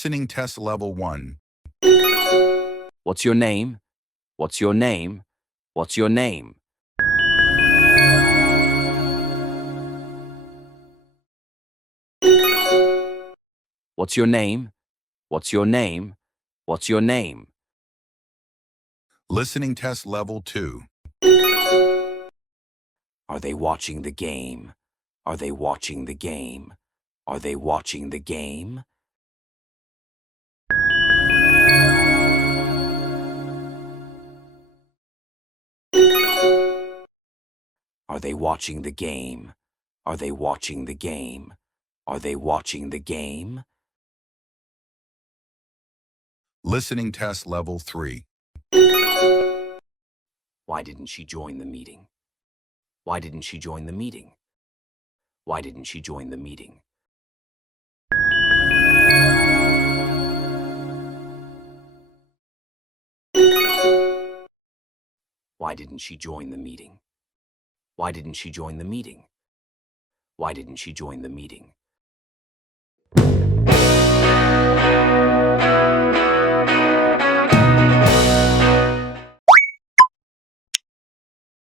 Listening test level 1. What's your name? What's your name? What's your name? What's your name? What's your name? What's your name? Listening test level 2. Are they watching the game? Are they watching the game? Are they watching the game? Are they watching the game? Are they watching the game? Are they watching the game? Listening test level 3. Why didn't she join the meeting? Why didn't she join the meeting? Why didn't she join the meeting? Why didn't she join the meeting? Why didn't she join the meeting? Why didn't she join the meeting?